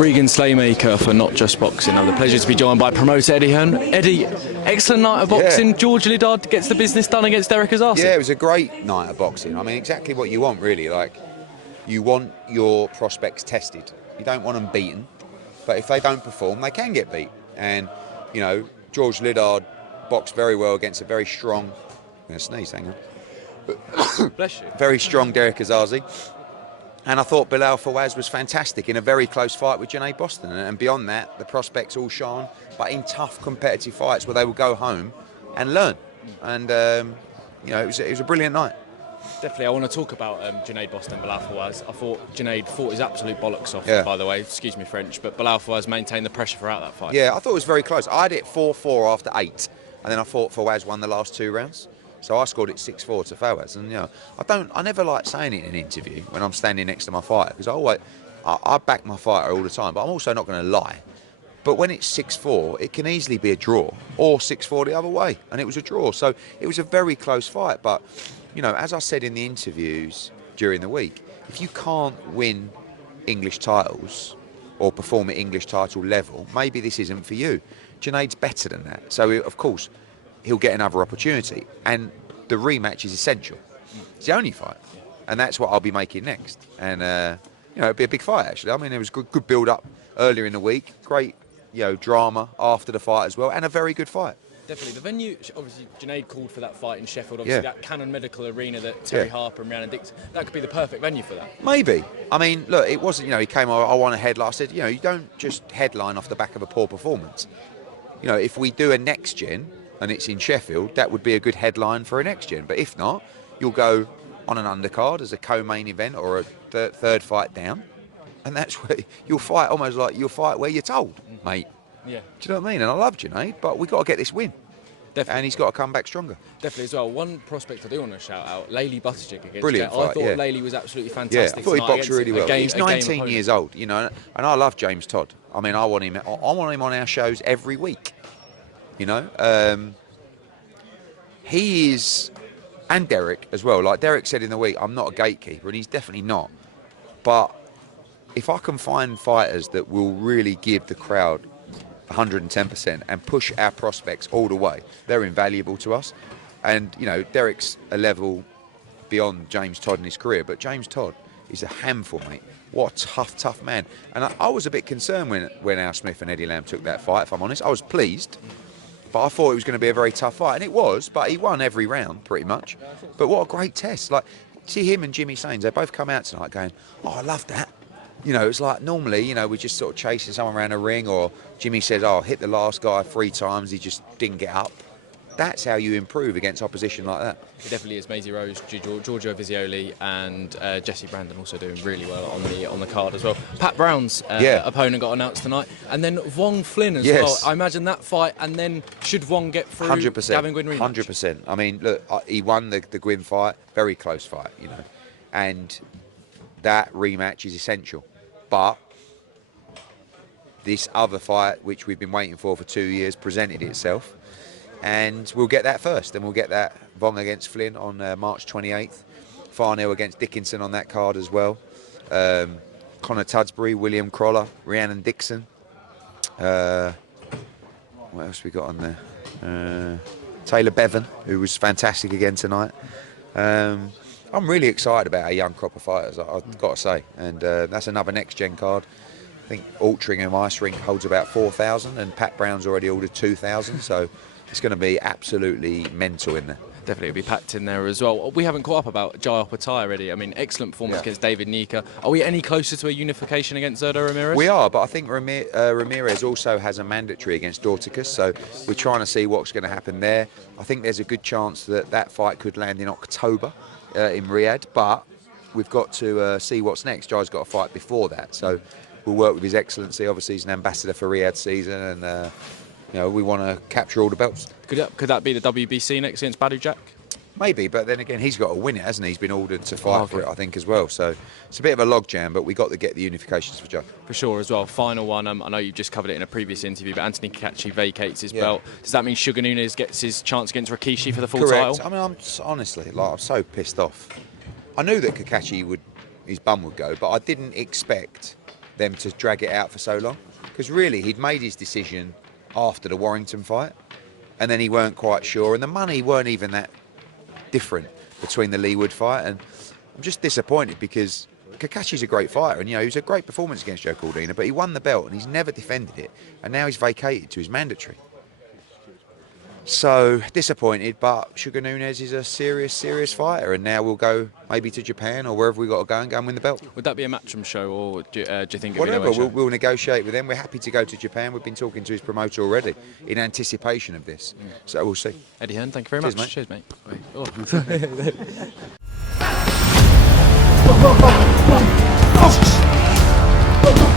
Regan Slaymaker for Not Just Boxing. I have the pleasure to be joined by promoter Eddie Hearn. Eddie, excellent night of boxing. Yeah. George Liddard gets the business done against Derrick Osaze. Yeah, it was a great night of boxing. I mean, exactly what you want, really. Like, you want your prospects tested. You don't want them beaten, but if they don't perform, they can get beat. And, you know, George Liddard boxed very well against a very strong, I'm going to sneeze, hang on. Bless you. Very strong Derrick Osaze. And I thought Belal Fawaz was fantastic in a very close fight with Junaid Boston. And beyond that, the prospects all shone, but in tough competitive fights where they will go home and learn. And, you know, it was a brilliant night. Definitely, I want to talk about Junaid Boston and Belal Fawaz. I thought Junaid fought his absolute bollocks off, by the way, excuse me French, but Belal Fawaz maintained the pressure throughout that fight. Yeah, I thought it was very close. I had it 4-4 after 8, and then I thought Fawaz won the last 2 rounds. So I scored it 6-4 to Fawaz, and you know, I never like saying it in an interview when I'm standing next to my fighter, because I back my fighter all the time, but I'm also not going to lie. But when it's 6-4, it can easily be a draw, or 6-4 the other way, and it was a draw. So it was a very close fight, but you know, as I said in the interviews during the week, if you can't win English titles or perform at English title level, maybe this isn't for you. Junaid's better than that, so of course he'll get another opportunity, and the rematch is essential. It's the only fight, and that's what I'll be making next. And you know, it'll be a big fight actually. I mean, there was good build up earlier in the week, great, you know, drama after the fight as well, and a very good fight. Definitely. The venue, obviously, Junaid called for that fight in Sheffield. Obviously, that Cannon Medical Arena that Terry Harper and Rhiannon Dixon, that could be the perfect venue for that. Maybe. I mean, look, it wasn't, you know, he came, I want a headline. I said, you know, you don't just headline off the back of a poor performance. You know, if we do a next gen and it's in Sheffield, that would be a good headline for a next gen. But if not, you'll go on an undercard as a co-main event or a third fight down, and that's where you'll fight almost like you'll fight where you're told, mate. Yeah. Do you know what I mean? And I love Junaid, but we've got to get this win. Definitely. And he's got to come back stronger. Definitely as well. One prospect I do want to shout out, Layli Buttigieg against Brilliant Jay. fight, I thought Layli was absolutely fantastic. Yeah, I thought he boxed really well. He's He's 19 years old, you know, and I love James Todd. I mean, I want him on our shows every week, you know. He is, and Derrick as well. Like Derrick said in the week, I'm not a gatekeeper, and he's definitely not. But if I can find fighters that will really give the crowd 110% and push our prospects all the way, they're invaluable to us. And you know, Derrick's a level beyond James Todd in his career, but James Todd is a handful, mate. What a tough man. And I was a bit concerned when Al Smith and Eddie Lamb took that fight, if I'm honest. I was pleased, but I thought it was going to be a very tough fight, and it was, but he won every round pretty much. But what a great test. Like, see him and Jimmy Sains, they both come out tonight going, oh, I love that. You know, it's like normally, you know, we're just sort of chasing someone around a ring, or Jimmy says, oh, hit the last guy 3 times, he just didn't get up. That's how you improve against opposition like that. It definitely is. Maisie Rose, Giorgio Visioli, and Jesse Brandon also doing really well on the card as well. Pat Brown's opponent got announced tonight, and then Wong Flynn as well. I imagine that fight, and then should Wong get through 100%, Gavin Gwynn rematch? 100%. I mean, look, he won the Gwynn fight, very close fight, you know, and that rematch is essential. But this other fight, which we've been waiting for 2 years, presented itself. And we'll get that first. Then we'll get that Wong against Flynn on March 28th. Farnell against Dickinson on that card as well. Connor Tudsbury, William Croller, Rhiannon Dixon. What else we got on there? Taylor Bevan, who was fantastic again tonight. I'm really excited about our young crop of fighters, I've got to say. And that's another next-gen card. I think Altrincham Ice Rink holds about 4,000, and Pat Brown's already ordered 2,000, so it's going to be absolutely mental in there. Definitely will be packed in there as well. We haven't caught up about Jai Opetaia already. I mean, excellent performance against David Nika. Are we any closer to a unification against Zurdo Ramirez? We are, but I think Ramirez also has a mandatory against Dorticus, so we're trying to see what's going to happen there. I think there's a good chance that fight could land in October in Riyadh, but we've got to see what's next. Jai's got a fight before that, so we'll work with His Excellency. Obviously, he's an ambassador for Riyadh season, and you know, we want to capture all the belts. Could that be the WBC next against Badu Jack? Maybe, but then again, he's got to win it, hasn't he? He's been ordered to fight for it, I think, as well. So it's a bit of a logjam, but we got to get the unifications for Joe. For sure, as well. Final one. I know you've just covered it in a previous interview, but Anthony Cacace vacates his belt. Does that mean Sugar Nunez gets his chance against Rikishi for the full title? I mean, I'm honestly, like, I'm so pissed off. I knew that Cacace his bum would go, but I didn't expect them to drag it out for so long, because really he'd made his decision after the Warrington fight, and then he weren't quite sure, and the money weren't even that different between the Leewood fight, and I'm just disappointed because Cacace's a great fighter, and you know, he was a great performance against Joe Cordina, but he won the belt and he's never defended it, and now he's vacated to his mandatory. So disappointed, but Sugar Nunez is a serious fighter, and now we'll go maybe to Japan or wherever we got to go and win the belt. Would that be a matchroom show, or do you think it whatever? Would be We'll negotiate with them. We're happy to go to Japan. We've been talking to his promoter already in anticipation of this. So we'll see. Eddie Hearn, thank you very much. Mate. Cheers, mate. Oh.